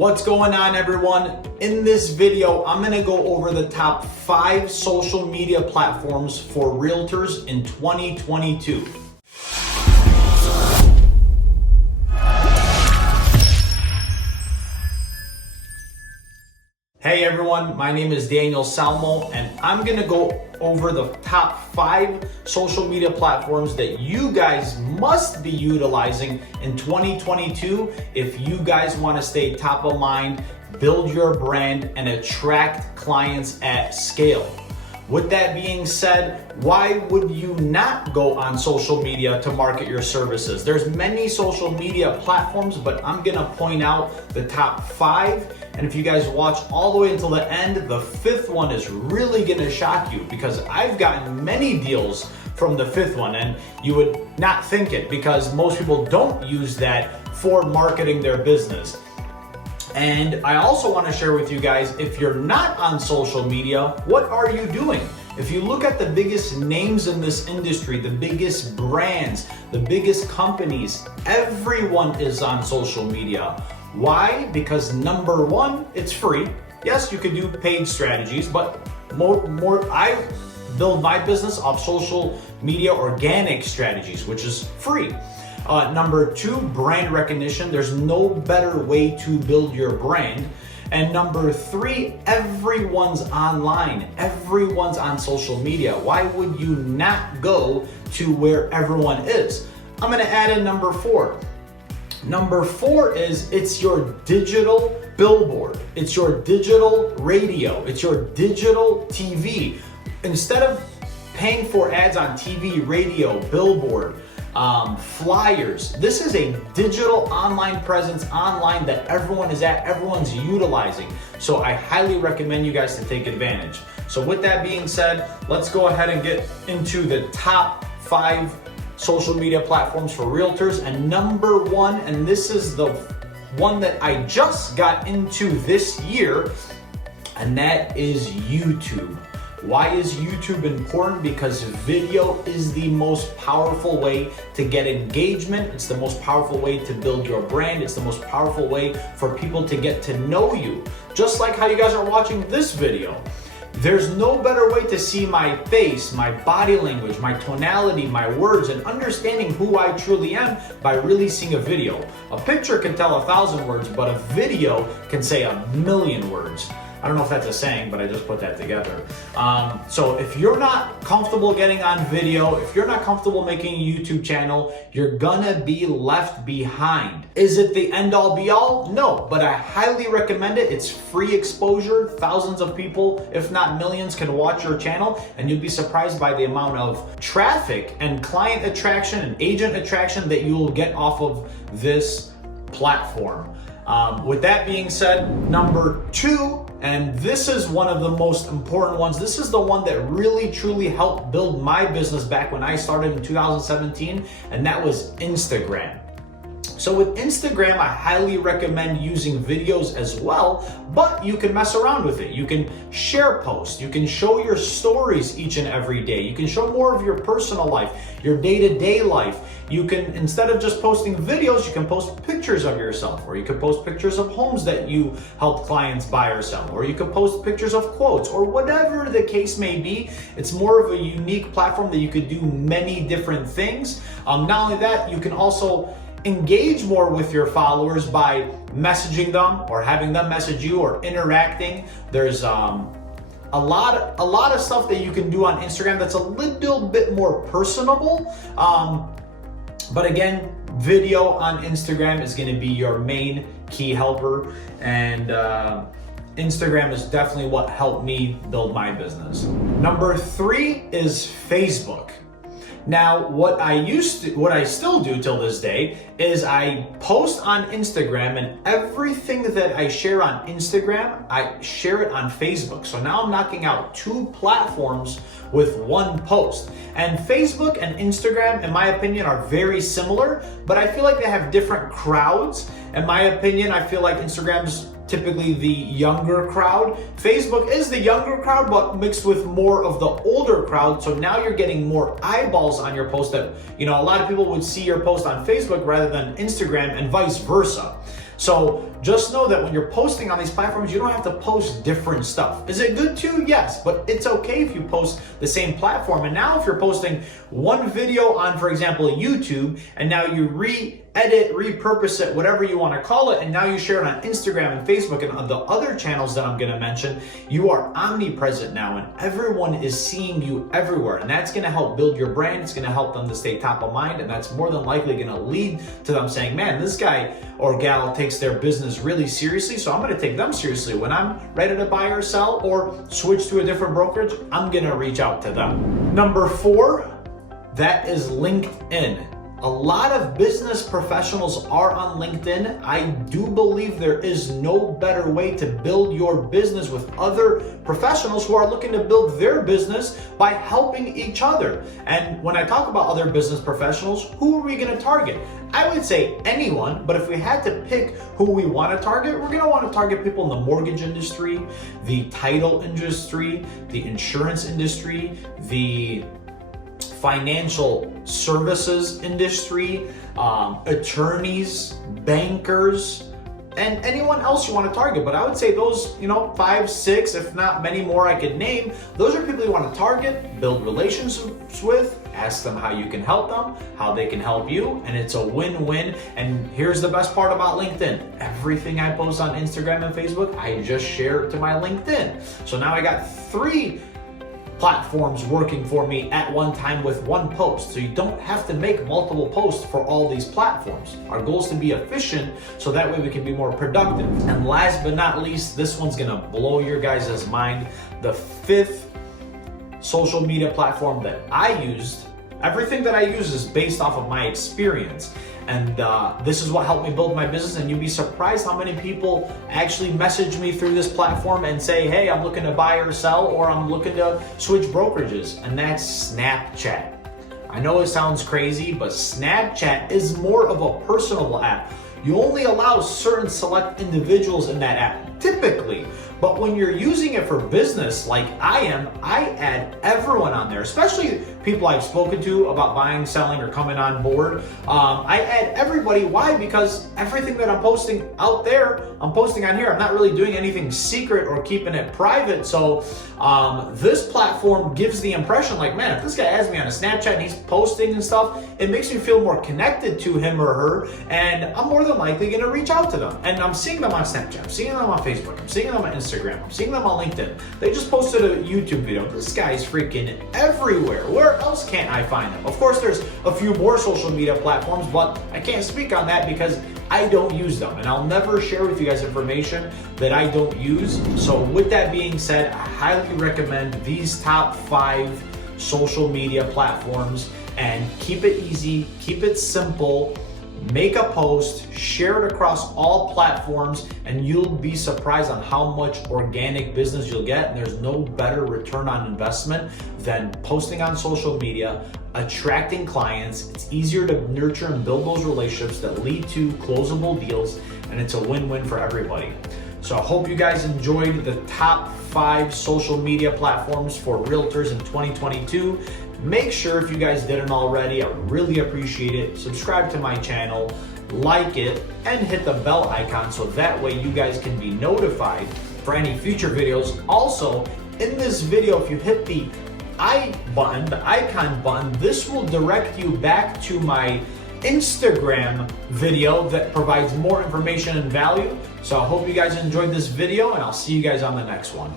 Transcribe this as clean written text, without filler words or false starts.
What's going on, everyone? In this video, I'm gonna go over the top 5 social media platforms for realtors in 2022. Hey everyone, my name is Daniel Salmo, and I'm gonna go over the top 5 social media platforms that you guys must be utilizing in 2022 if you guys wanna stay top of mind, build your brand, and attract clients at scale. With that being said, why would you not go on social media to market your services? There's many social media platforms, but I'm gonna point out the top 5. And if you guys watch all the way until the end, the 5th one is really gonna shock you because I've gotten many deals from the 5th one, and you would not think it because most people don't use that for marketing their business. And I also want to share with you guys, if you're not on social media, what are you doing? If you look at the biggest names in this industry, the biggest brands, the biggest companies, everyone is on social media. Why? Because number one, it's free. Yes, you could do paid strategies, but I build my business off social media organic strategies, which is free. Number 2, brand recognition. There's no better way to build your brand. And number 3, everyone's online. Everyone's on social media. Why would you not go to where everyone is? I'm gonna add in number 4. Number 4 is it's your digital billboard. It's your digital radio. It's your digital TV. Instead of paying for ads on TV, radio, billboard, flyers. This is a digital online presence online that everyone is at, everyone's utilizing. So I highly recommend you guys to take advantage. So with that being said, let's go ahead and get into the top 5 social media platforms for realtors. And number 1, and this is the one that I just got into this year, and that is YouTube. Why is YouTube important? Because video is the most powerful way to get engagement. It's the most powerful way to build your brand. It's the most powerful way for people to get to know you. Just like how you guys are watching this video. There's no better way to see my face, my body language, my tonality, my words, and understanding who I truly am by really seeing a video. A picture can tell 1,000 words, but a video can say 1,000,000 words. I don't know if that's a saying, but I just put that together. So if you're not comfortable getting on video, if you're not comfortable making a YouTube channel, you're gonna be left behind. Is it the end all be all? No, but I highly recommend it. It's free exposure. Thousands of people, if not millions, can watch your channel, and you'll be surprised by the amount of traffic and client attraction and agent attraction that you will get off of this platform. With that being said, number 2, and this is one of the most important ones. This is the one that really truly helped build my business back when I started in 2017, and that was Instagram. So with Instagram, I highly recommend using videos as well, but you can mess around with it. You can share posts, you can show your stories each and every day. You can show more of your personal life, your day-to-day life. You can, instead of just posting videos, you can post pictures of yourself, or you can post pictures of homes that you help clients buy or sell, or you can post pictures of quotes, or whatever the case may be. It's more of a unique platform that you could do many different things. Not only that, you can also engage more with your followers by messaging them or having them message you or interacting. There's a lot of stuff that you can do on Instagram that's a little bit more personable. But again, video on Instagram is going to be your main key helper, and Instagram is definitely what helped me build my business. Number 3 is Facebook. Now, what I still do till this day is I post on Instagram, and everything that I share on Instagram, I share it on Facebook. So now I'm knocking out 2 platforms with 1 post. And Facebook and Instagram, in my opinion, are very similar, but I feel like they have different crowds. In my opinion, I feel like Instagram's typically the younger crowd. Facebook is the younger crowd, but mixed with more of the older crowd. So now you're getting more eyeballs on your post that, a lot of people would see your post on Facebook rather than Instagram, and vice versa. So just know that when you're posting on these platforms, you don't have to post different stuff. Is it good too? Yes, but it's okay if you post the same platform. And now if you're posting one video on, for example, YouTube, and now you re-edit, repurpose it, whatever you want to call it, and now you share it on Instagram and Facebook and on the other channels that I'm going to mention, you are omnipresent now, and everyone is seeing you everywhere. And that's going to help build your brand. It's going to help them to stay top of mind, and that's more than likely going to lead to them saying, man, this guy or gal takes their business really seriously, so I'm going to take them seriously. When I'm ready to buy or sell or switch to a different brokerage, I'm going to reach out to them. Number 4, that is LinkedIn. A lot of business professionals are on LinkedIn. I do believe there is no better way to build your business with other professionals who are looking to build their business by helping each other. And when I talk about other business professionals, who are we going to target? I would say anyone, but if we had to pick who we want to target, we're going to want to target people in the mortgage industry, the title industry, the insurance industry, the financial services industry, attorneys, bankers, and anyone else you want to target. But I would say those, 5, 6, if not many more I could name, those are people you want to target, build relationships with, ask them how you can help them, how they can help you, and it's a win-win. And here's the best part about LinkedIn. Everything I post on Instagram and Facebook, I just share it to my LinkedIn. So now I got 3 platforms working for me at one time with one post. So you don't have to make multiple posts for all these platforms. Our goal is to be efficient so that way we can be more productive. And last but not least, this one's gonna blow your guys' mind. The 5th social media platform that I used, everything that I use is based off of my experience. And this is what helped me build my business, and you'd be surprised how many people actually message me through this platform and say, hey, I'm looking to buy or sell, or I'm looking to switch brokerages, and that's Snapchat. I know it sounds crazy, but Snapchat is more of a personable app. You only allow certain select individuals in that app, typically. But when you're using it for business, like I am, I add everyone on there, especially people I've spoken to about buying, selling, or coming on board. I add everybody. Why? Because everything that I'm posting out there, I'm posting on here. I'm not really doing anything secret or keeping it private. So this platform gives the impression like, man, if this guy adds me on a Snapchat and he's posting and stuff, it makes me feel more connected to him or her, and I'm more than likely going to reach out to them. And I'm seeing them on Snapchat, I'm seeing them on Facebook, I'm seeing them on Instagram, I'm seeing them on LinkedIn. They just posted a YouTube video. This guy's freaking everywhere. Where else can't I find them? Of course, there's a few more social media platforms, but I can't speak on that because I don't use them, and I'll never share with you guys information that I don't use. So with that being said, I highly recommend these top 5 social media platforms, and keep it easy, keep it simple. Make a post, share it across all platforms, and you'll be surprised on how much organic business you'll get. And there's no better return on investment than posting on social media, attracting clients. It's easier to nurture and build those relationships that lead to closable deals, and it's a win-win for everybody. So I hope you guys enjoyed the top 5 social media platforms for realtors in 2022. Make sure, if you guys didn't already, I would really appreciate it. Subscribe to my channel, like it, and hit the bell icon so that way you guys can be notified for any future videos. Also, in this video, if you hit the icon button, this will direct you back to my Instagram video that provides more information and value. So I hope you guys enjoyed this video, and I'll see you guys on the next one.